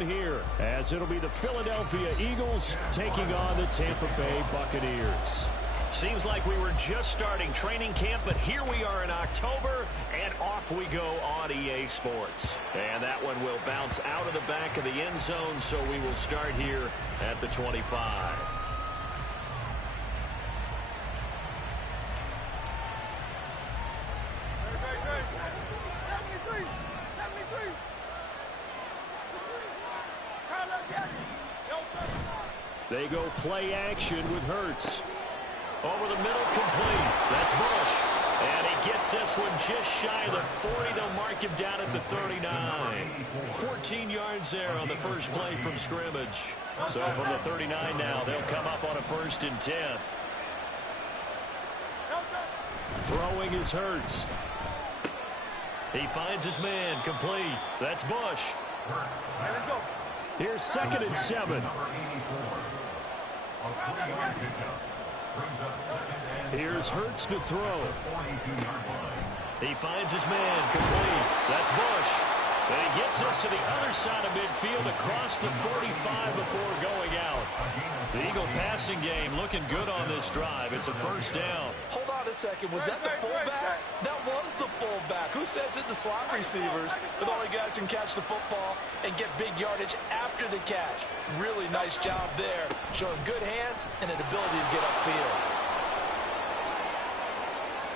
one here, as it'll be the Philadelphia Eagles taking on the Tampa Bay Buccaneers. Seems like we were just starting training camp, but here we are in October, and off we go on EA Sports. And that one will bounce out of the back of the end zone, so we will start here at the 25. They go play action with Hurts. Over the middle, complete. That's Bush. And he gets this one just shy of the 40. They'll mark him down at the 39. 14 yards there on the first play from scrimmage. So from the 39 now, they'll come up on a 1st and 10. Throwing is Hurts. He finds his man, complete. That's Bush. Here's 2nd and 7. Here's Hurts to throw. He finds his man, complete. That's Bush. And he gets us to the other side of midfield across the 45 before going out. The Eagle passing game looking good on this drive. It's a 1st down. Hold on a second. Was that the fullback? That was the fullback. Who says it? The slot receivers. But the only guys can catch the football and get big yardage after the catch. Really nice job there. Showing good hands and an ability to get upfield.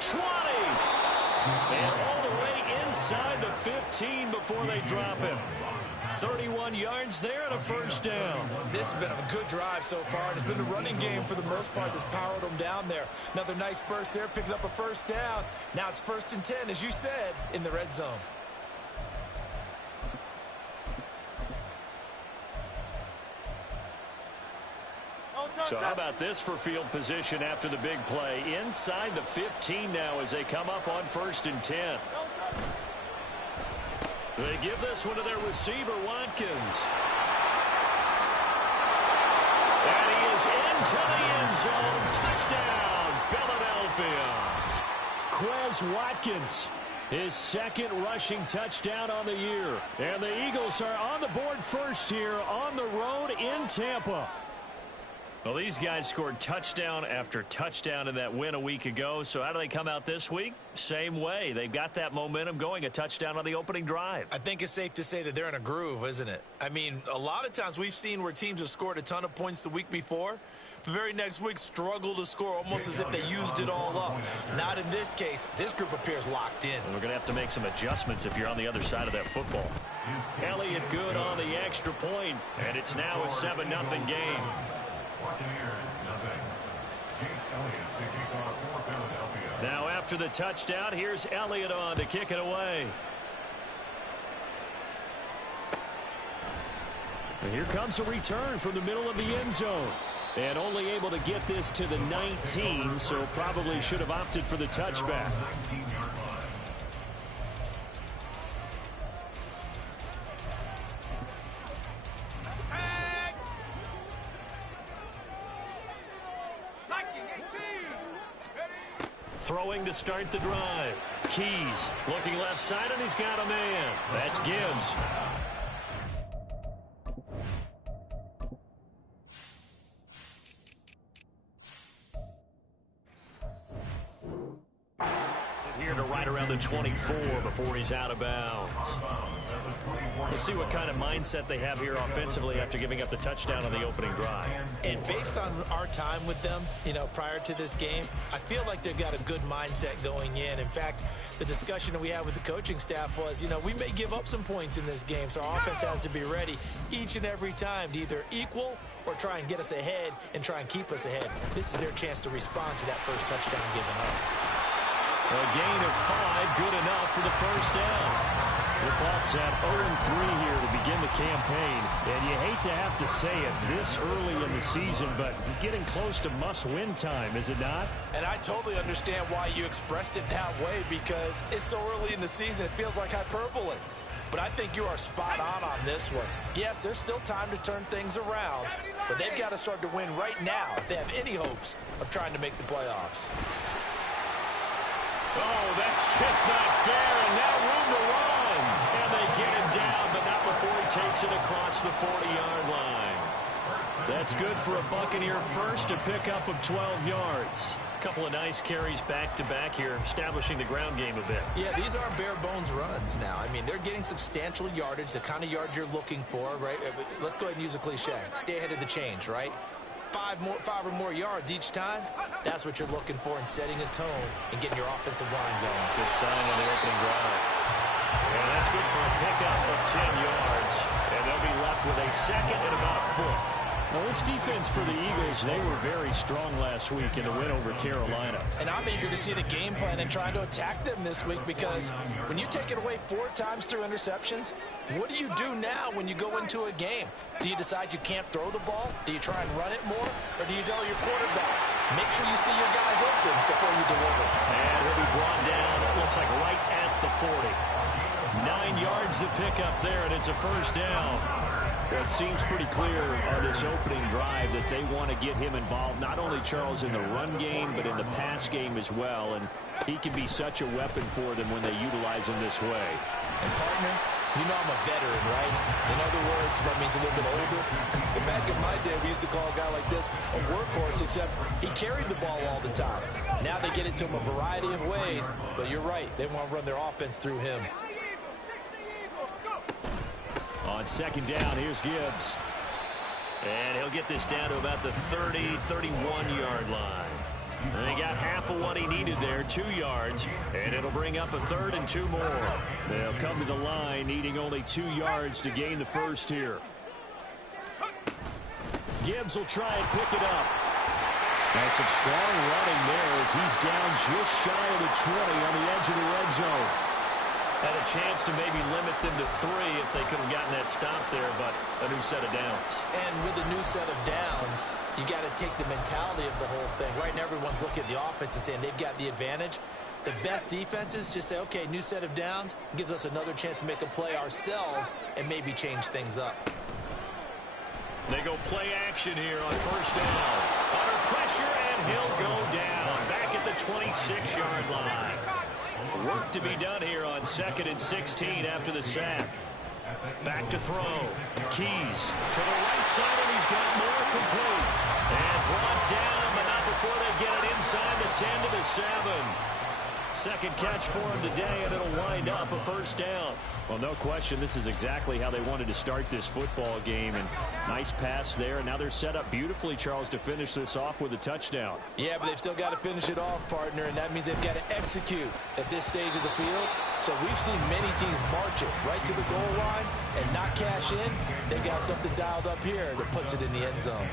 20. And all the way inside the 15 before they drop him. 31 yards there and a 1st down. This has been a good drive so far. It's been a running game for the most part that's powered them down there. Another nice burst there, picking up a 1st down. Now it's 1st and 10, as you said, in the red zone. So how about this for field position after the big play? Inside the 15 now as they come up on 1st and 10. They give this one to their receiver, Watkins. And he is into the end zone. Touchdown, Philadelphia. Quez Watkins, his 2nd rushing touchdown on the year. And the Eagles are on the board first here on the road in Tampa. Well, these guys scored touchdown after touchdown in that win a week ago. So how do they come out this week? Same way. They've got that momentum going, a touchdown on the opening drive. I think it's safe to say that they're in a groove, isn't it? I mean, a lot of times we've seen where teams have scored a ton of points the week before. The very next week struggle to score almost as if they used it all up. Not in this case. This group appears locked in. And we're going to have to make some adjustments if you're on the other side of that football. Elliott good on the extra point, and it's now a 7-0 game. Now after the touchdown, here's Elliott on to kick it away. And here comes a return from the middle of the end zone. And only able to get this to the 19, so probably should have opted for the touchback. Throwing to start the drive. Keys looking left side, and he's got a man. That's Gibbs. Here to right around the 24 before he's out of bounds. We'll see what kind of mindset they have here offensively after giving up the touchdown on the opening drive. And based on our time with them, prior to this game, I feel like they've got a good mindset going in. In fact, the discussion that we had with the coaching staff was, we may give up some points in this game, so our offense has to be ready each and every time to either equal or try and get us ahead and try and keep us ahead. This is their chance to respond to that first touchdown given up. A gain of 5, good enough for the 1st down. The Bucs at 0-3 here to begin the campaign. And you hate to have to say it this early in the season, but getting close to must-win time, is it not? And I totally understand why you expressed it that way, because it's so early in the season, it feels like hyperbole. But I think you are spot on this one. Yes, there's still time to turn things around, but they've got to start to win right now if they have any hopes of trying to make the playoffs. Oh, that's just not fair, and now room to run. And they get him down, but not before he takes it across the 40-yard line. That's good for a Buccaneer first, a pickup of 12 yards. Couple of nice carries back-to-back here, establishing the ground game a bit. Yeah, these aren't bare-bones runs now. I mean, they're getting substantial yardage, the kind of yards you're looking for, right? Let's go ahead and use a cliche. Stay ahead of the change, right? Five or more yards each time, that's what you're looking for in setting a tone and getting your offensive line going. Good sign on the opening drive. And that's good for a pickup of 10 yards. And they'll be left with a second and about a foot. Well, this defense for the Eagles, they were very strong last week in the win over Carolina. And I'm eager to see the game plan and trying to attack them this week, because when you take it away 4 times through interceptions, what do you do now when you go into a game? Do you decide you can't throw the ball? Do you try and run it more? Or do you tell your quarterback, make sure you see your guys open before you deliver? And he'll be brought down, it looks like right at the 40. 9 yards to pick up there, and it's a first down. Well, it seems pretty clear on this opening drive that they want to get him involved, not only, Charles, in the run game, but in the pass game as well. And he can be such a weapon for them when they utilize him this way. And, partner, you know I'm a veteran, right? In other words, that means a little bit older. Back in my day, we used to call a guy like this a workhorse, except he carried the ball all the time. Now they get it to him a variety of ways, but you're right. They want to run their offense through him. On second down, here's Gibbs. And he'll get this down to about the 30, 31-yard line. And they got half of what he needed there, 2 yards, and it'll bring up a 3rd and 2 more. They'll come to the line needing only 2 yards to gain the first here. Gibbs will try and pick it up. Now some strong running there as he's down just shy of the 20 on the edge of the red zone. Had a chance to maybe limit them to 3 if they could have gotten that stop there, but a new set of downs. And with a new set of downs, you got to take the mentality of the whole thing. Right now, everyone's looking at the offense and saying they've got the advantage. The best defenses just say, okay, new set of downs, gives us another chance to make a play ourselves and maybe change things up. They go play action here on first down. Under pressure, and he'll go down. Back at the 26-yard line. Work to be done here on 2nd and 16 after the sack. Back to throw. Keys to the right side, and he's got more complete. And brought down, but not before they get it inside the 10 to the 7. Second catch for him today, and it'll wind up a first down. Well, no question, this is exactly how they wanted to start this football game. And nice pass there. And now they're set up beautifully, Charles, to finish this off with a touchdown. Yeah, but they've still got to finish it off, partner, and that means they've got to execute at this stage of the field. So we've seen many teams march it right to the goal line and not cash in. They've got something dialed up here that puts it in the end zone.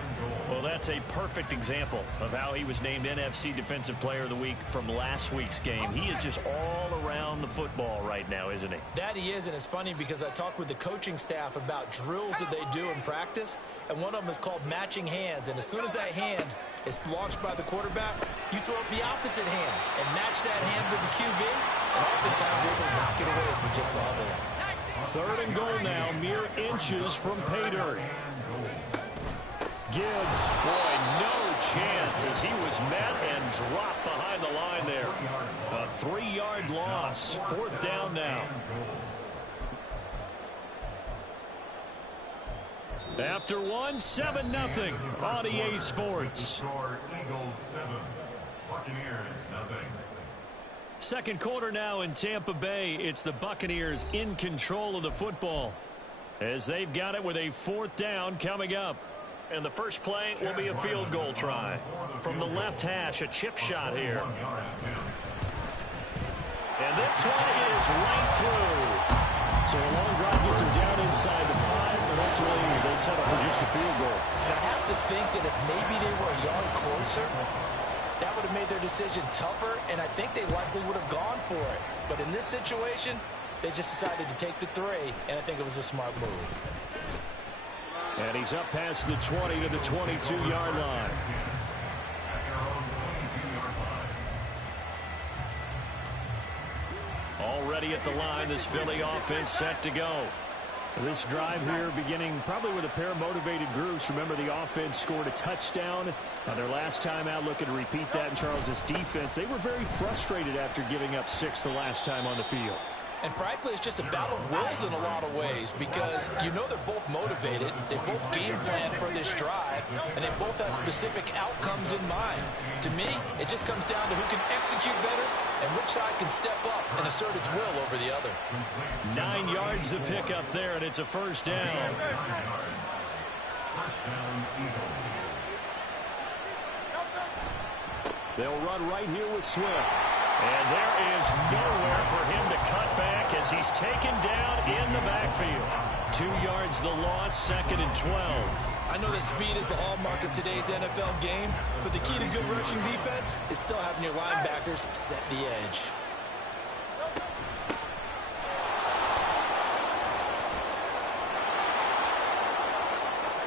Well, that's a perfect example of how he was named NFC Defensive Player of the Week from last week's game. He is just all around the football right now, isn't he? That he is, and it's funny because I talked with the coaching staff about drills that they do in practice, and one of them is called matching hands. And as soon as that hand is launched by the quarterback, you throw up the opposite hand and match that hand with the QB, and oftentimes you're able to knock it away, as we just saw there. 3rd and goal now, mere inches from pay dirt. Gibbs, boy, no chance as he was met and dropped behind the line there. A 3-yard loss. 4th down now. After 7-0 on EA Sports. Eagles 7, Buccaneers 0. Second quarter now in Tampa Bay. It's the Buccaneers in control of the football as they've got it with a 4th down coming up. And the first play will be a field goal try. From the left hash, a chip shot here. And this one is right through. So a long drive gets him down inside the 5, but ultimately they settle for just a field goal. I have to think that if maybe they were a yard closer, that would have made their decision tougher, and I think they likely would have gone for it. But in this situation, they just decided to take the 3, and I think it was a smart move. And he's up past the 20 to the 22-yard line. Already at the line, this Philly offense set to go. This drive here beginning probably with a pair of motivated groups. Remember, the offense scored a touchdown their last time out. Looking to repeat that in Charles's defense. They were very frustrated after giving up 6 the last time on the field. And frankly, it's just a battle of wills in a lot of ways because you know they're both motivated, they both game plan for this drive, and they both have specific outcomes in mind. To me, it just comes down to who can execute better and which side can step up and assert its will over the other. 9 yards to pick up there, and it's a first down. They'll run right here with Swift. And there is nowhere for him to cut back as he's taken down in the backfield. 2 yards the loss, 2nd and 12. I know that speed is the hallmark of today's NFL game, but the key to good rushing defense is still having your linebackers set the edge.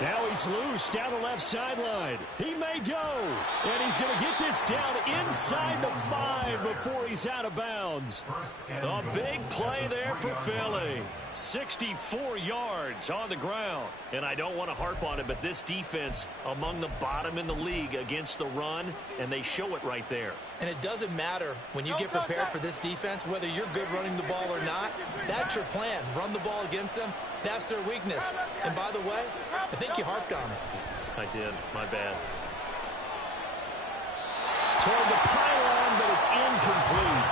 Now he's loose down the left sideline. He may go. And he's going to get this down inside the 5 before he's out of bounds. A big play there for Philly. 64 yards on the ground. And I don't want to harp on it, but this defense among the bottom in the league against the run, and they show it right there. And it doesn't matter when you get prepared for this defense, whether you're good running the ball or not. That's your plan. Run the ball against them. That's their weakness. And by the way, I think you harped on it. I did. My bad. Toward the pylon, but it's incomplete.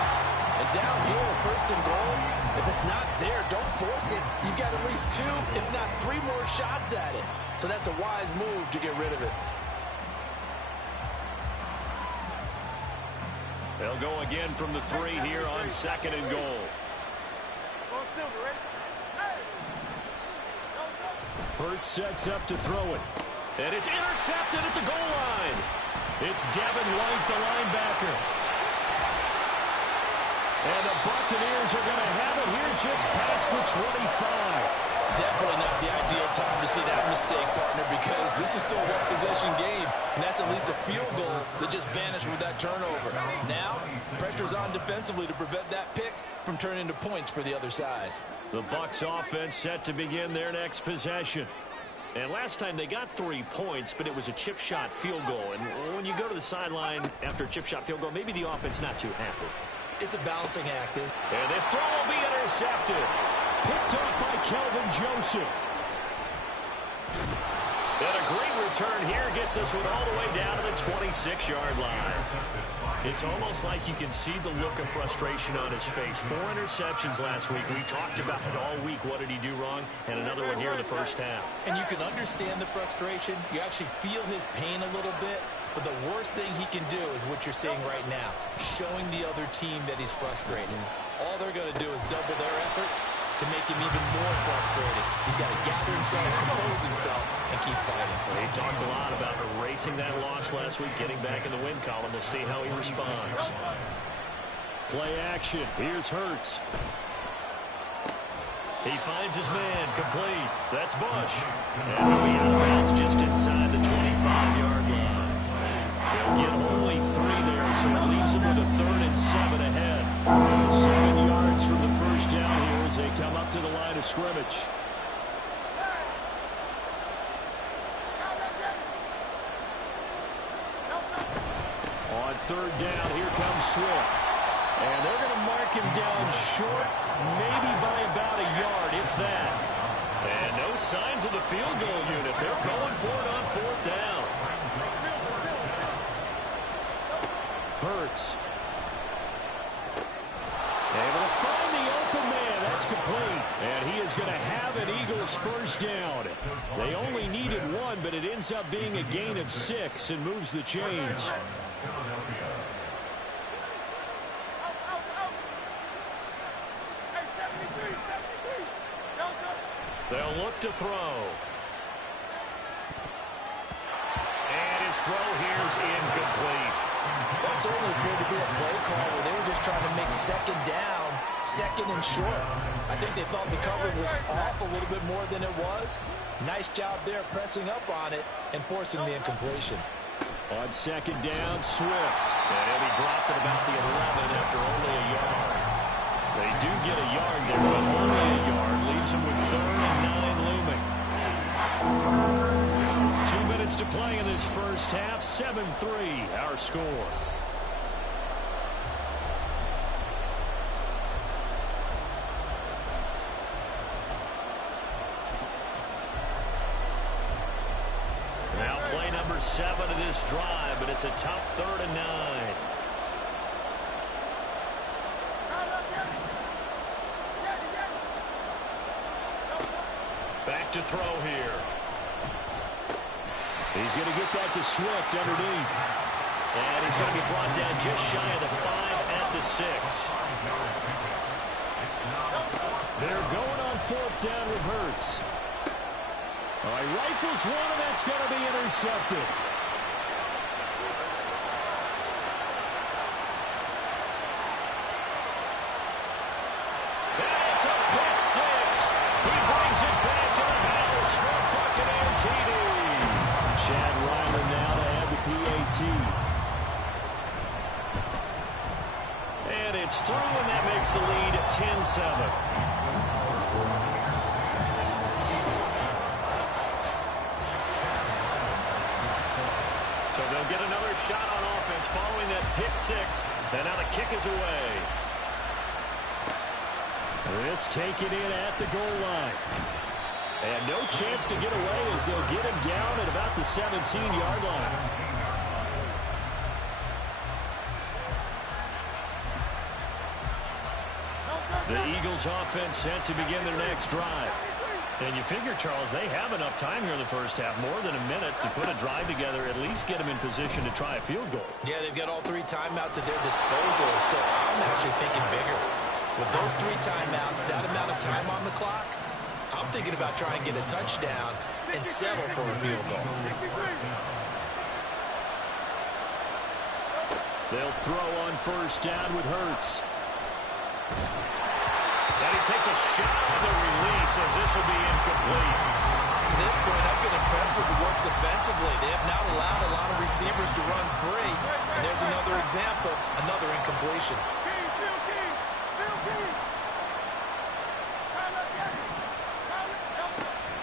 And down here, 1st and goal, if it's not there, don't force it. You've got at least 2, if not 3 more shots at it. So that's a wise move to get rid of it. They'll go again from the 3 here on 2nd and goal. Hurts sets up to throw it. And it's intercepted at the goal line. It's Devin White, the linebacker. And the Buccaneers are going to have it here just past the 25. Definitely not the ideal time to see that mistake, partner, because this is still a one-possession game, and that's at least a field goal that just vanished with that turnover. Now, pressure's on defensively to prevent that pick from turning into points for the other side. The Bucs offense set to begin their next possession. And last time they got 3 points, but it was a chip shot field goal. And when you go to the sideline after a chip shot field goal, maybe the offense not too happy. It's a balancing act. And this throw will be intercepted. Picked off by Kelvin Joseph. And a great return here gets us all the way down to the 26-yard line. It's almost like you can see the look of frustration on his face. 4 interceptions last week. We talked about it all week. What did he do wrong? And another one here in the first half. And you can understand the frustration. You actually feel his pain a little bit. But the worst thing he can do is what you're seeing right now, showing the other team that he's frustrated. All they're going to do is double their efforts to make him even more frustrated. He's got to gather himself, compose himself, and keep fighting. Well, he talked a lot about erasing that loss last week, getting back in the win column. We'll see how he responds. Play action. Here's Hurts. He finds his man, complete. That's Bush. And he'll be out of bounds just inside the 25-yard line. They'll get only 3 there, so it leaves them with a 3rd and 7 ahead. 7 yards from the first down here as they come up to the line of scrimmage. On 3rd down, here comes Swift. And they're going to mark him down short, maybe by about a yard, if that. And no signs of the field goal unit. They're going for it on 4th down. Hurts. Able to find the open man. That's complete. And he is going to have an Eagles first down. They only needed 1, but it ends up being a gain of 6 and moves the chains. They'll look to throw. And his throw here is incomplete. That certainly appeared to be a play call where they were just trying to make 2nd down, 2nd and short. I think they thought the coverage was off a little bit more than it was. Nice job there pressing up on it and forcing the incompletion. On 2nd down, Swift. And he'll be dropped at about the 11 after only a yard. They do get a yard there, but only a yard. Leaves them with 3rd and 9 looming. 2 minutes to play in this first half. 7-3, our score. Now play number 7 of this drive, but it's a tough 3rd and 9. Back to throw here. He's going to get that to Swift underneath. And he's going to be brought down just shy of the 5 at the 6. They're going on 4th down with Hurts. All right, rifles one, and that's going to be intercepted. That's a pick 6. He brings it back to the house for a Buccaneer TD. Chad Ryland now to add the PAT. And it's through, and that makes the lead 10-7. So they'll get another shot on offense following that pick 6. And now the kick is away. This taken in at the goal line. And no chance to get away as they'll get him down at about the 17-yard line. The Eagles offense set to begin their next drive. And you figure, Charles, they have enough time here in the first half, more than a minute, to put a drive together, at least get them in position to try a field goal. Yeah, they've got all 3 timeouts at their disposal, so I'm actually thinking bigger. With those 3 timeouts, that amount of time on the clock, I'm thinking about trying to get a touchdown and settle for a field goal. They'll throw on 1st down with Hurts. And he takes a shot on the release as this will be incomplete. To this point, I've been impressed with the work defensively. They have not allowed a lot of receivers to run free. And there's another example, another incompletion.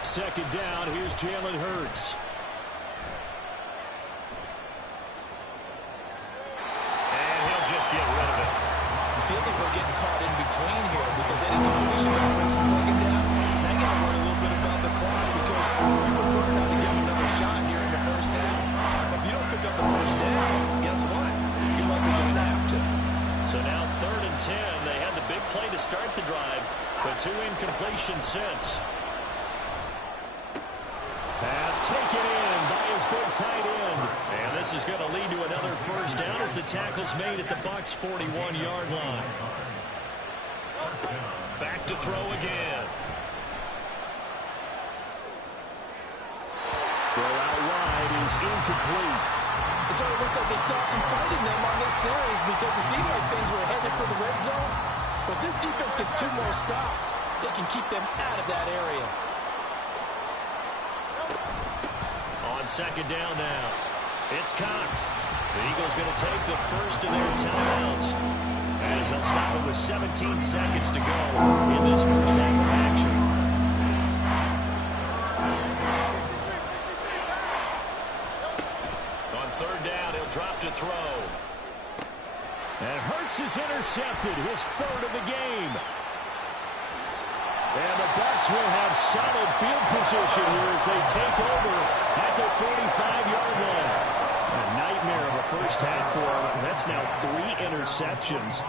2nd down, here's Jalen Hurts. And he'll just get rid of it. It feels like we're getting caught in between here because any completions on 1st and 2nd down, now you got to worry a little bit about the clock because you prefer not to give another shot here in the first half. But if you don't pick up the 1st down, guess what? You're likely going to have to. So now 3rd and 10. They had the big play to start the drive, but 2 incompletions since. Pass taken in by his big tight end. And this is going to lead to another 1st down as the tackle's made at the Bucs' 41-yard line. Back to throw again. Throw out wide is incomplete. So it looks like they stopped some fight in them on this series because it seemed like things were headed for the red zone. But this defense gets 2 more stops. They can keep them out of that area. On 2nd down now, it's Cox. The Eagles going to take the first of their timeouts as they'll stop it with 17 seconds to go in this first half of action. On 3rd down, he'll drop to throw. And Hurts is intercepted, his 3rd of the game. And the Bucs will have solid field position here as they take over at the 45-yard line. A nightmare of a first half for him. That's now 3 interceptions.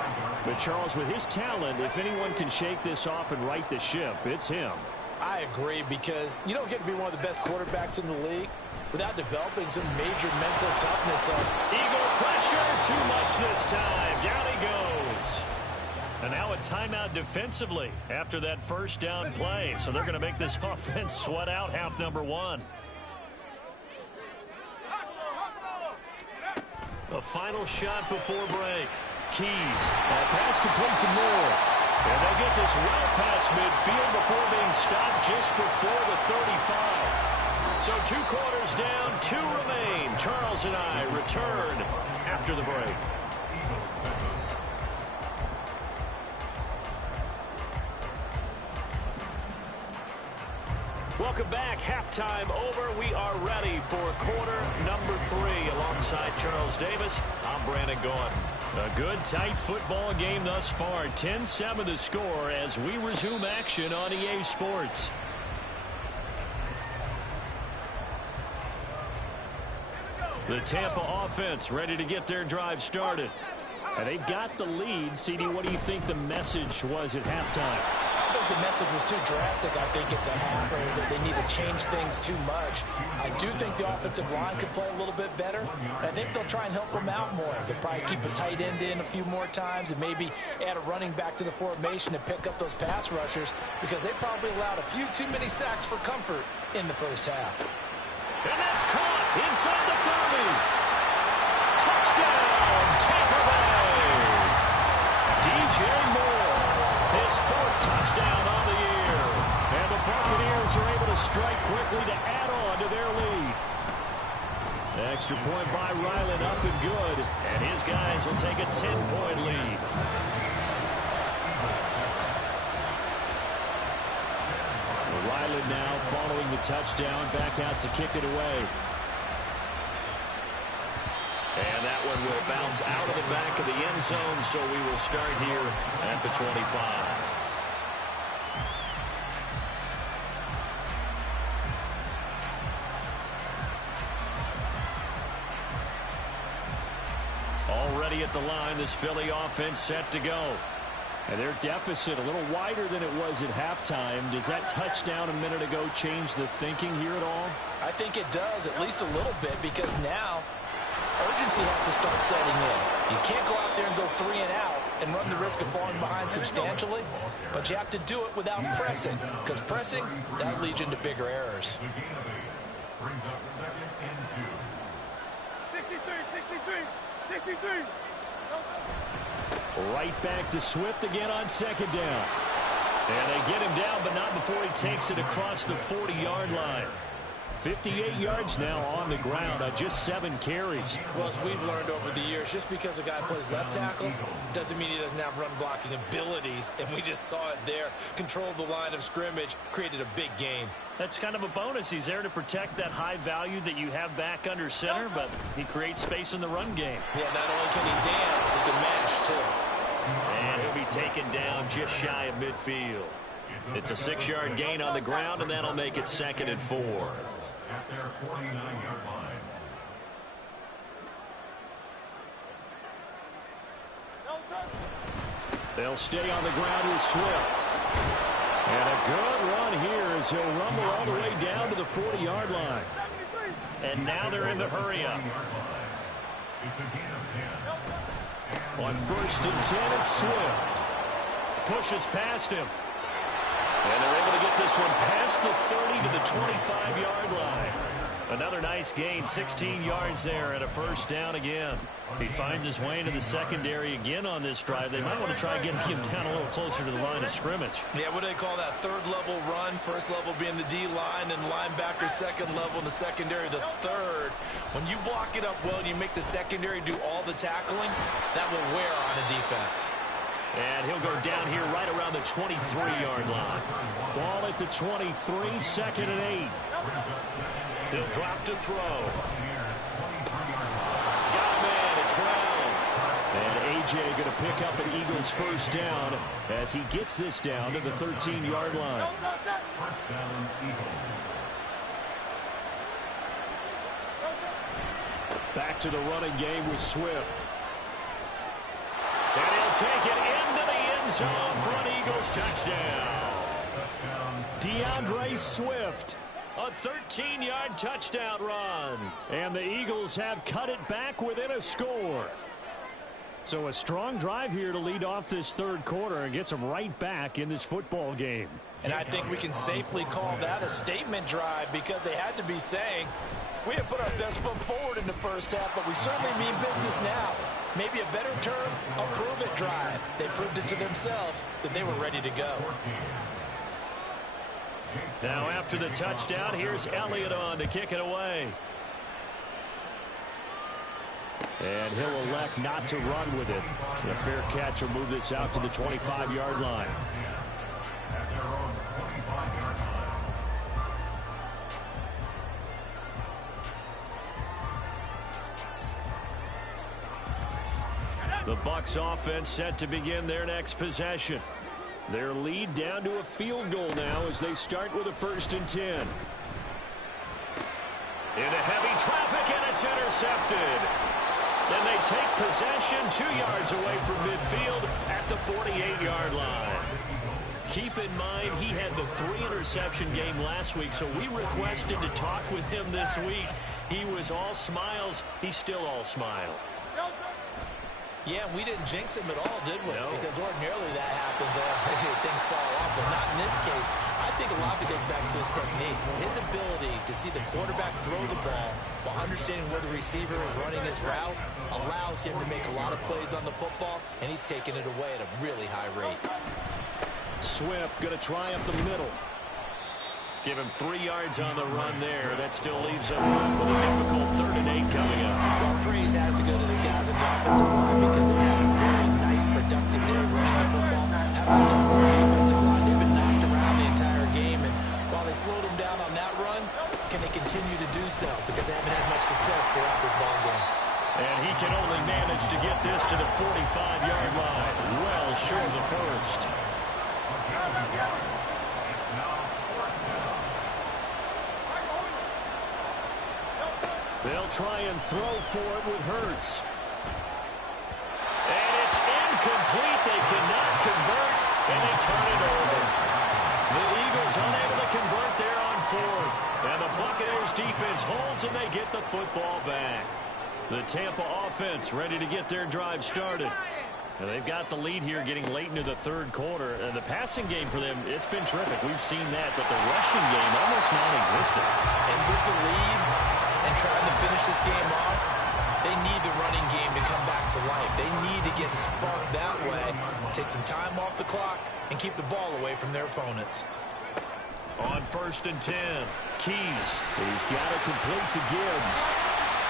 But Charles, with his talent, if anyone can shake this off and right the ship, it's him. I agree because you don't get to be one of the best quarterbacks in the league without developing some major mental toughness. Eagle pressure, too much this time. Down he goes. And now a timeout defensively after that 1st down play. So they're going to make this offense sweat out half number 1. A final shot before break. Keys. That pass complete to Moore. And they get this well past midfield before being stopped just before the 35. So 2 quarters down, 2 remain. Charles and I return after the break. Welcome back. Halftime over. We are ready for quarter number 3. Alongside Charles Davis, I'm Brandon Gaudin. A good, tight football game thus far. 10-7 the score as we resume action on EA Sports. The Tampa offense ready to get their drive started. And they've got the lead. CD, what do you think the message was at halftime? I think the message was too drastic, I think, at the half, or that they need to change things too much. I do think the offensive line could play a little bit better. I think they'll try and help them out more. They'll probably keep a tight end in a few more times and maybe add a running back to the formation to pick up those pass rushers, because they probably allowed a few too many sacks for comfort in the first half. And that's caught inside the 30. Touchdown, Tampa Bay. DJ Moore, his 4th touchdown on the year. And the Buccaneers are able to strike quickly to add on to their lead. Extra point by Ryland, up and good. And his guys will take a 10-point lead. Ryland now following the touchdown, back out to kick it away. And that one will bounce out of the back of the end zone, so we will start here at the 25. Already at the line, this Philly offense set to go. And their deficit a little wider than it was at halftime. Does that touchdown a minute ago change the thinking here at all? I think it does, at least a little bit, because now urgency has to start setting in. You can't go out there and go 3 and out and run the risk of falling behind substantially, but you have to do it without pressing, because pressing, that leads you into bigger errors. Brings up 2nd and 2. 63. Right back to Swift again on 2nd down. And they get him down, but not before he takes it across the 40-yard line. 58 yards now on the ground on just 7 carries. Well, as we've learned over the years, just because a guy plays left tackle doesn't mean he doesn't have run blocking abilities, and we just saw it there. Controlled the line of scrimmage, created a big gain. That's kind of a bonus. He's there to protect that high value that you have back under center, but he creates space in the run game. Yeah, not only can he dance, he can mash, too. And he'll be taken down just shy of midfield. It's a 6-yard gain on the ground, and that'll make it 2nd and 4. At their 49-yard line. They'll stay on the ground with Swift. And a good run here as he'll rumble all the way down to the 40-yard line. And now they're in the hurry-up. It's a gain of 10. On 1st and 10, it's Swift. Pushes past him. And they're able to get this one past the 30 to the 25-yard line. Another nice gain, 16 yards there, and a 1st down again. He finds his way into the secondary again on this drive. They might want to try getting him down a little closer to the line of scrimmage. Yeah, what do they call that? 3rd level run. 1st level being the D-line, and linebacker 2nd level in the secondary, the 3rd. When you block it up well and you make the secondary do all the tackling, that will wear on a defense. And he'll go down here right around the 23-yard line. Ball at the 23, 2nd and 8. He'll drop to throw. Got him in. It's Brown. And A.J. going to pick up an Eagles 1st down as he gets this down to the 13-yard line. 1st down, Eagles. Back to the running game with Swift. And he'll take it into the end zone for an Eagles touchdown. DeAndre Swift. A 13-yard touchdown run. And the Eagles have cut it back within a score. So a strong drive here to lead off this 3rd quarter and gets them right back in this football game. And I think we can safely call that a statement drive, because they had to be saying, we have put our best foot forward in the first half, but we certainly mean business now. Maybe a better term, a prove-it drive. They proved it to themselves that they were ready to go. Now after the touchdown, here's Elliott on to kick it away. And he'll elect not to run with it. A fair catch will move this out to the 25-yard line. At their own 25-yard line. The Bucs offense set to begin their next possession. Their lead down to a field goal now as they start with a 1st and 10. Into heavy traffic, and it's is intercepted. And they take possession 2 yards away from midfield at the 48-yard line. Keep in mind, he had the 3-interception game last week, so we requested to talk with him this week. He was all smiles. He's still all smile. Yeah, we didn't jinx him at all, did we? No. Because ordinarily that happens. Things fall off, but not in this case. I think a lot of it goes back to his technique. His ability to see the quarterback throw the ball while understanding where the receiver is running his route allows him to make a lot of plays on the football, and he's taking it away at a really high rate. Swift going to try up the middle. Give him 3 yards on the run there. That still leaves him with a difficult 3rd and 8 coming up. Well, praise has to go to the guys on the offensive line because they've had a very nice, productive day running the football. Have some good defensive line. They've been knocked around the entire game, and while they slowed them down on that run, can they continue to do so? Because they haven't had much success throughout this ball game. And he can only manage to get this to the 45-yard line. Well short of the first. They'll try and throw for it with Hurts. And it's incomplete. They cannot convert, and they turn it over. The Eagles unable to convert there on 4th. And the Buccaneers defense holds, and they get the football back. The Tampa offense ready to get their drive started. And they've got the lead here getting late into the 3rd quarter. And the passing game for them, it's been terrific. We've seen that, but the rushing game almost non-existent. And with the lead and trying to finish this game off, they need the running game to come back to life. They need to get sparked that way, take some time off the clock, and keep the ball away from their opponents. On 1st and 10, Keys. He's got it complete to Gibbs.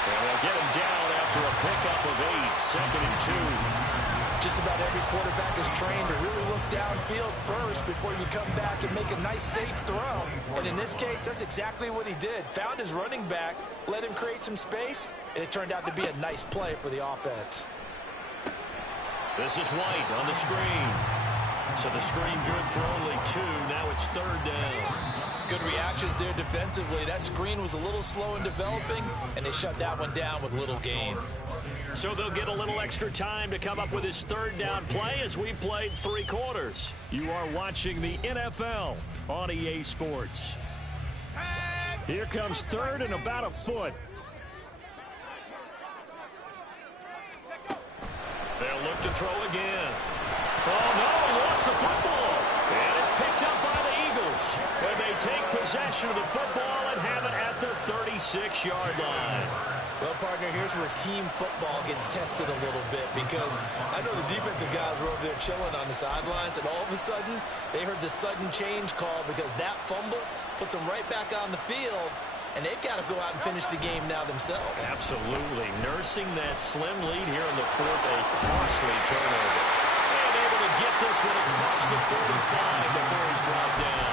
And they'll get him down after a pickup of 8, 2nd and 2. Just about every quarterback is trained to really look downfield first before you come back and make a nice, safe throw. And in this case, that's exactly what he did. Found his running back, let him create some space, and it turned out to be a nice play for the offense. This is White on the screen. So the screen good for only 2. Now it's 3rd down. Good reactions there defensively. That screen was a little slow in developing, and they shut that one down with little gain. So they'll get a little extra time to come up with his 3rd down play as we played 3 quarters. You are watching the NFL on EA Sports. Here comes 3rd and about a foot. They'll look to throw again. Oh, no, he lost the football. And it's picked up by the Eagles. And they take possession of the football and have it at the 36-yard line. Well, partner, here's where team football gets tested a little bit because I know the defensive guys were over there chilling on the sidelines, and all of a sudden, they heard the sudden change call because that fumble puts them right back on the field, and they've got to go out and finish the game now themselves. Absolutely. Nursing that slim lead here in the 4th, a costly turnover. And able to get this one across the 45 before he's brought down.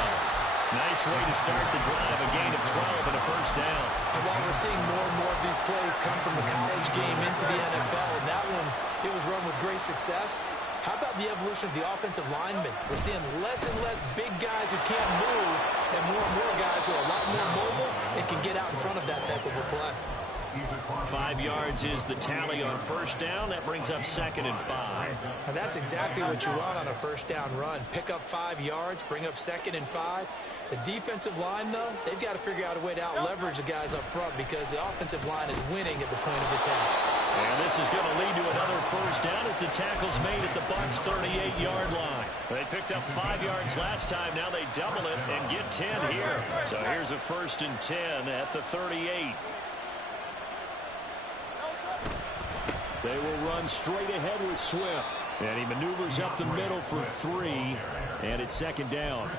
Nice way to start the drive, a gain of 12 and a 1st down. And while we're seeing more and more of these plays come from the college game into the NFL, and that one, it was run with great success, how about the evolution of the offensive linemen? We're seeing less and less big guys who can't move, and more guys who are a lot more mobile and can get out in front of that type of a play. 5 yards is the tally on 1st down. That brings up 2nd and 5. And that's exactly what you want on a 1st down run. Pick up 5 yards, bring up 2nd and 5. The defensive line, though, they've got to figure out a way to out-leverage the guys up front because the offensive line is winning at the point of attack. And this is going to lead to another 1st down as the tackle's made at the Bucs' 38-yard line. They picked up 5 yards last time. Now they double it and get 10 here. So here's a 1st and 10 at the 38. They will run straight ahead with Swift. And he maneuvers up the middle for 3. And it's 2nd down.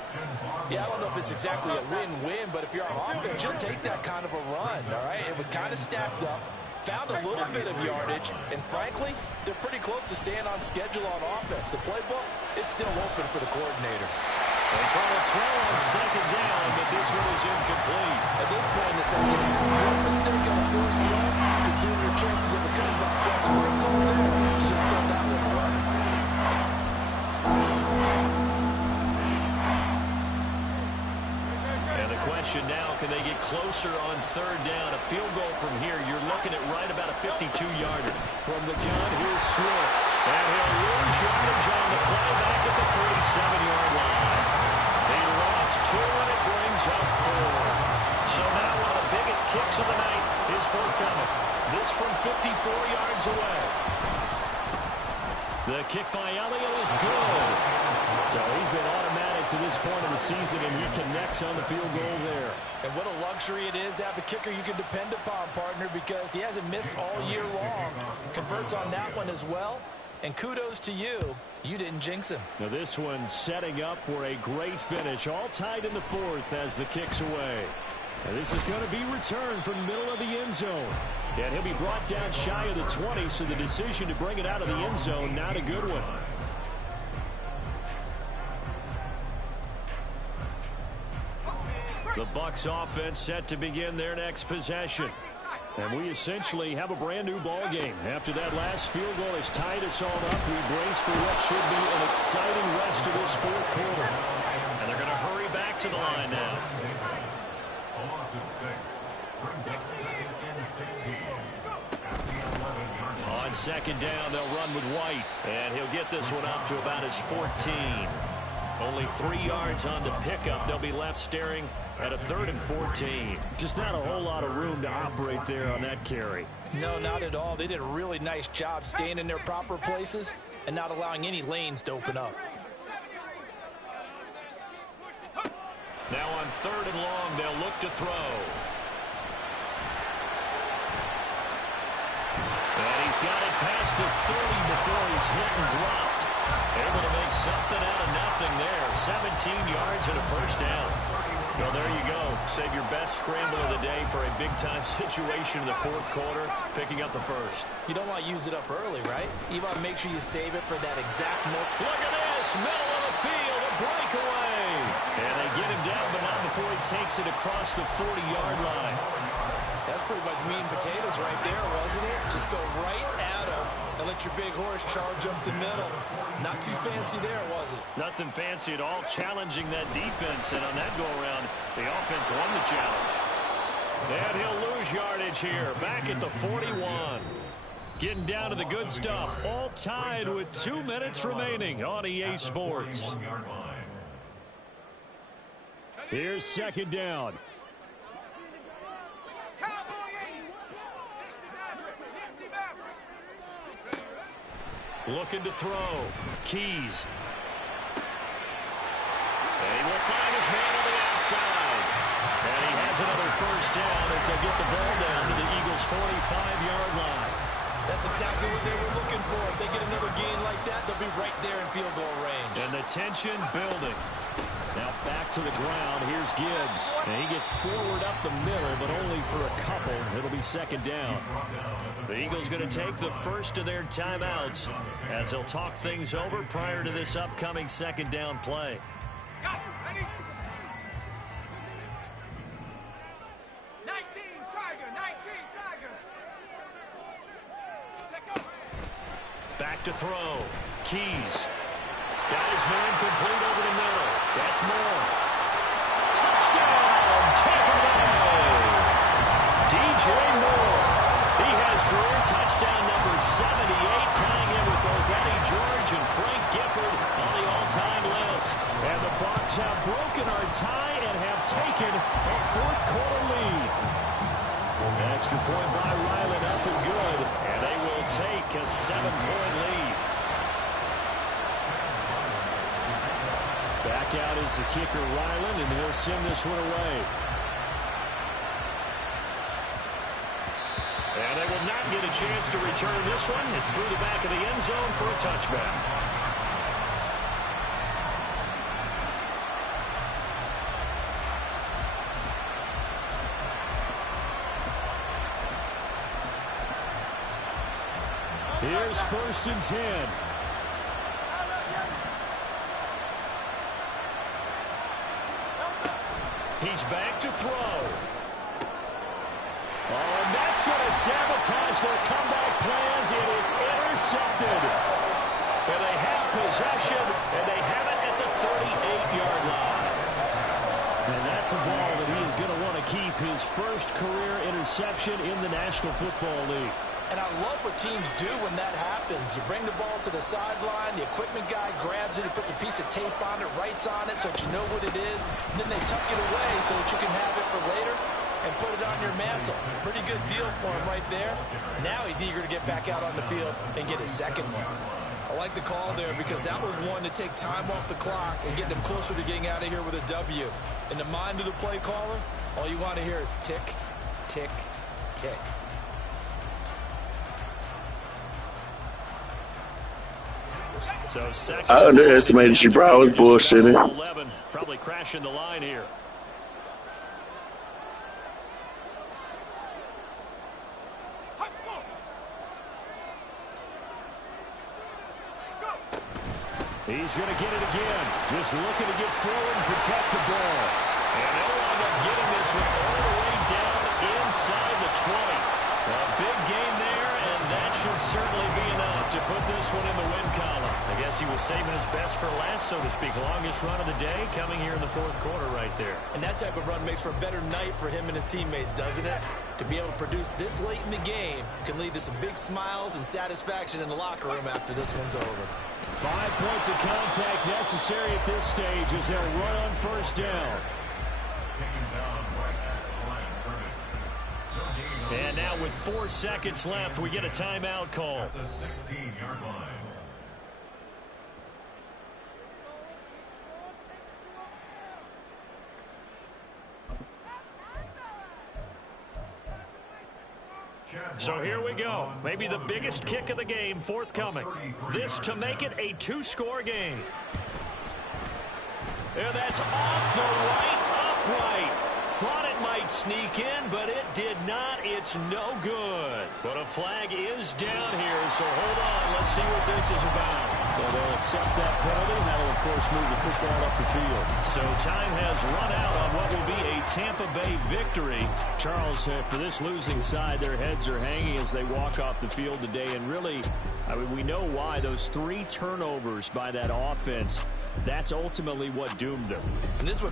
Yeah, I don't know if it's exactly a win-win, but if you're on offense, you'll take that kind of a run, all right? It was kind of stacked up, found a little bit of yardage, and frankly, they're pretty close to staying on schedule on offense. The playbook is still open for the coordinator. They try to throw on 2nd down, but this one is incomplete. At this point in the second half, one mistake on the first throw could do your chances of a comeback. So that's what we're called there. Just got that one right. question now, can they get closer on third down? A field goal from here, you're looking at right about a 52-yarder. From the gun, here's Swift. And he'll lose yardage on the play back at the 47-yard line. He lost 2, and it brings up 4. So now one of the biggest kicks of the night is forthcoming. This from 54 yards away. The kick by Elliott is good. So he's been automatic to this point of the season, and he connects on the field goal there. And what a luxury it is to have a kicker you can depend upon, partner, because he hasn't missed all year long. Converts on that one as well. And kudos to you. You didn't jinx him. Now this one setting up for a great finish. All tied in the 4th as the kick's away. And this is going to be returned from the middle of the end zone. And he'll be brought down shy of the 20, so the decision to bring it out of the end zone, not a good one. The Bucs offense set to begin their next possession. And we essentially have a brand new ball game. After that last field goal has tied us all up, we brace for what should be an exciting rest of this 4th quarter. And they're going to hurry back to the line now. A loss of 6. Brings up 2nd and 16. At the 11-yard line. On second down, they'll run with White. And he'll get this one up to about his 14. Only 3 yards on the pickup. They'll be left staring at a 3rd and 14. Just not a whole lot of room to operate there on that carry. No, not at all. They did a really nice job staying in their proper places and not allowing any lanes to open up. Now on 3rd and long, they'll look to throw. And he's got it past the 30 before he's hit and dropped. Able to make something out of nothing there. 17 yards and a 1st down. Well, there you go. Save your best scramble of the day for a big-time situation in the 4th quarter, picking up the 1st. You don't want to use it up early, right? You want to make sure you save it for that exact moment. Look at this. Middle of the field, a breakaway. And they get him down, but not before he takes it across the 40-yard line. That's pretty much meat and potatoes right there, wasn't it? Just go right at him and let your big horse charge up the middle. Not too fancy there, was it? Nothing fancy at all, challenging that defense, and on that go-around, the offense won the challenge. And he'll lose yardage here, back at the 41. Getting down to the good stuff, all tied with 2 minutes remaining on EA Sports. Here's second down. Looking to throw. Keys. And he will find his man on the outside. And he has another 1st down as they get the ball down to the Eagles' 45-yard line. That's exactly what they were looking for. If they get another gain like that, they'll be right there in field goal range. And the tension building. Now back to the ground. Here's Gibbs. And he gets forward up the middle, but only for a couple. It'll be second down. The Eagles going to take the first of their timeouts as they'll talk things over prior to this upcoming second down play. Back to throw. Keys. Got his man complete over the middle. That's Moore. Touchdown, Tampa Bay. DJ Moore. He has career touchdown number 78, tying in with both Eddie George and Frank Gifford on the all-time list. And the Bucs have broken our tie and have taken a 4th quarter lead. Extra point by Ryland, up and good. And they will take a 7-point lead. Back out is the kicker, Ryland, and he'll send this one away. And they will not get a chance to return this one. It's through the back of the end zone for a touchback. Here's 1st and 10. He's back to throw. Oh, and that's going to sabotage their comeback plans. It is intercepted. And they have possession, and they have it at the 38-yard line. And that that's a ball that he is going to want to keep, his first career interception in the National Football League. And I love what teams do when that happens. You bring the ball to the sideline, the equipment guy grabs it, he puts a piece of tape on it, writes on it so that you know what it is, and then they tuck it away so that you can have it for later and put it on your mantle. Pretty good deal for him right there. Now he's eager to get back out on the field and get his second one. I like the call there because that was one to take time off the clock and get them closer to getting out of here with a W. In the mind of the play caller, all you want to hear is tick, tick, tick. So I underestimated you, bro. I was bullshitting. 11, probably crashing the line here. He's going to get it again. Just looking to get forward and protect the ball. And they'll wind up getting this one all the way down inside the 20. A big gain there, and that should certainly be enough to put this one in the win column. I guess he was saving his best for last, so to speak. Longest run of the day coming here in the fourth quarter right there. And that type of run makes for a better night for him and his teammates, doesn't it? To be able to produce this late in the game can lead to some big smiles and satisfaction in the locker room after this one's over. 5 points of contact necessary at this stage as they'll run on first down. And now with 4 seconds left, we get a timeout call. At the 16-yard line. So here we go. Maybe the biggest kick of the game forthcoming. This to make it a 2-score game. And that's off the right upright. Thought it might sneak in, but it did not. It's no good. But a flag is down here, so hold on. Let's see what this is about. Well, they'll accept that penalty, and that will, of course, move the football up the field. So time has run out on what will be a Tampa Bay victory. Charles, for this losing side, their heads are hanging as they walk off the field today. And really, I mean, we know why. Those 3 turnovers by that offense, that's ultimately what doomed them. And this is what